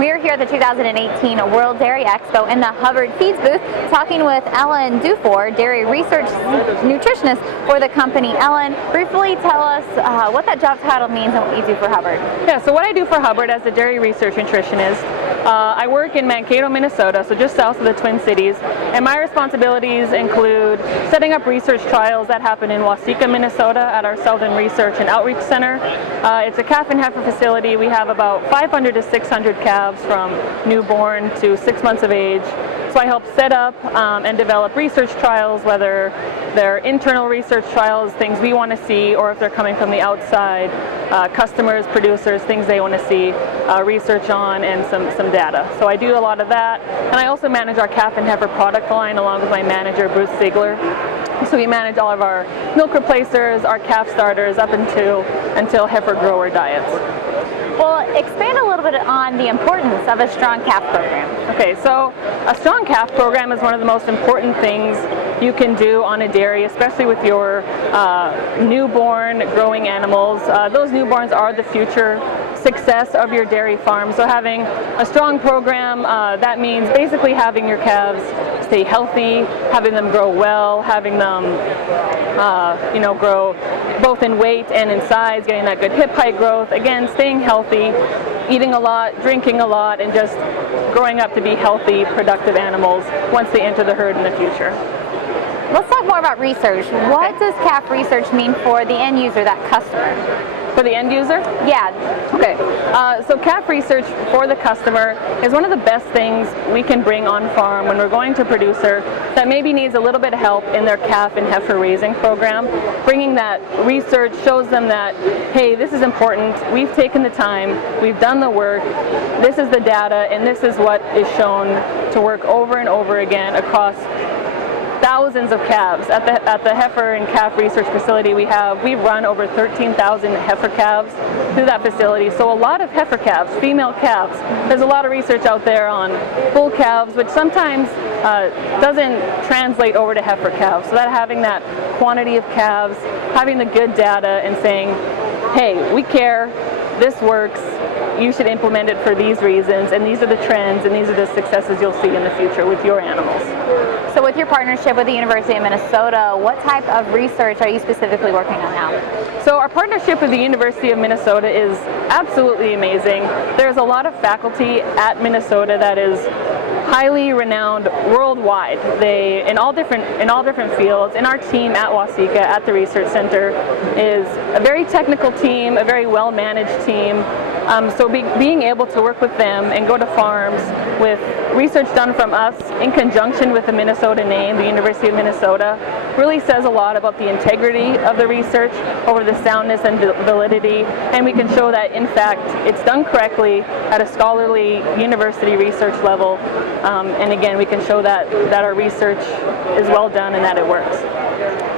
We are here at the 2018 World Dairy Expo in the Hubbard Feeds booth talking with Ellan Dufour, dairy research nutritionist for the company. Ellan, briefly tell us what that job title means and what you do for Hubbard. Yeah, so what I do for Hubbard as a dairy research nutritionist, I work in Mankato, Minnesota, so just south of the Twin Cities, and my responsibilities include setting up research trials that happen in Waseca, Minnesota at our Southern Research and Outreach Center. It's a calf and heifer facility. We have about 500 to 600 calves from newborn to 6 months of age. So I help set up and develop research trials, whether they're internal research trials, things we want to see, or if they're coming from the outside, customers, producers, things they want to see research on, and some data. So I do a lot of that, and I also manage our calf and heifer product line along with my manager, Bruce Ziegler. So we manage all of our milk replacers, our calf starters, up until heifer grower diets. Well, expand a little bit on the importance of a strong calf program. Okay, so a strong calf program is one of the most important things you can do on a dairy, especially with your newborn growing animals. Those newborns are the future success of your dairy farm. So having a strong program, that means basically having your calves stay healthy, having them grow well, having them grow both in weight and in size, getting that good hip height growth. Again, staying healthy, eating a lot, drinking a lot, and just growing up to be healthy, productive animals once they enter the herd in the future. Let's talk more about research. What does calf research mean for the end user, that customer? For the end user? Yeah. Okay. So calf research for the customer is one of the best things we can bring on farm when we're going to a producer that maybe needs a little bit of help in their calf and heifer raising program. Bringing that research shows them that, hey, this is important, we've taken the time, we've done the work, this is the data, and this is what is shown to work over and over again across thousands of calves. At the heifer and calf research facility we've run over 13,000 heifer calves through that facility. So a lot of heifer calves, female calves. There's a lot of research out there on bull calves, which sometimes doesn't translate over to heifer calves. So that having that quantity of calves, having the good data and saying, hey, we care, this works, you should implement it for these reasons, and these are the trends, and these are the successes you'll see in the future with your animals. So with your partnership with the University of Minnesota, what type of research are you specifically working on now? So our partnership with the University of Minnesota is absolutely amazing. There's a lot of faculty at Minnesota that is highly renowned worldwide. They in all different fields. And our team at Waseca, at the Research Center, is a very technical team, a very well-managed team. So being able to work with them and go to farms with research done from us in conjunction with the Minnesota name, the University of Minnesota, really says a lot about the integrity of the research, over the soundness and validity, and we can show that in fact it's done correctly at a scholarly university research level, and again we can show that our research is well done and that it works.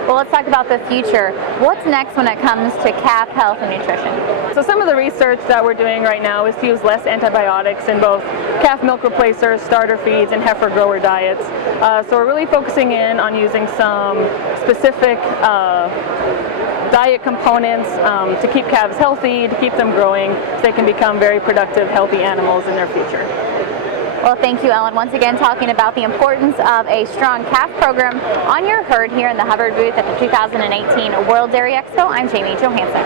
Well, let's talk about the future. What's next when it comes to calf health and nutrition? So some of the research that we're doing right now is to use less antibiotics in both calf milk replacers, starter feeds, and heifer grower diets. So we're really focusing in on using some specific diet components to keep calves healthy, to keep them growing, so they can become very productive, healthy animals in their future. Well, thank you, Ellan. Once again, talking about the importance of a strong calf program on your herd here in the Hubbard booth at the 2018 World Dairy Expo. I'm Jamie Johansson.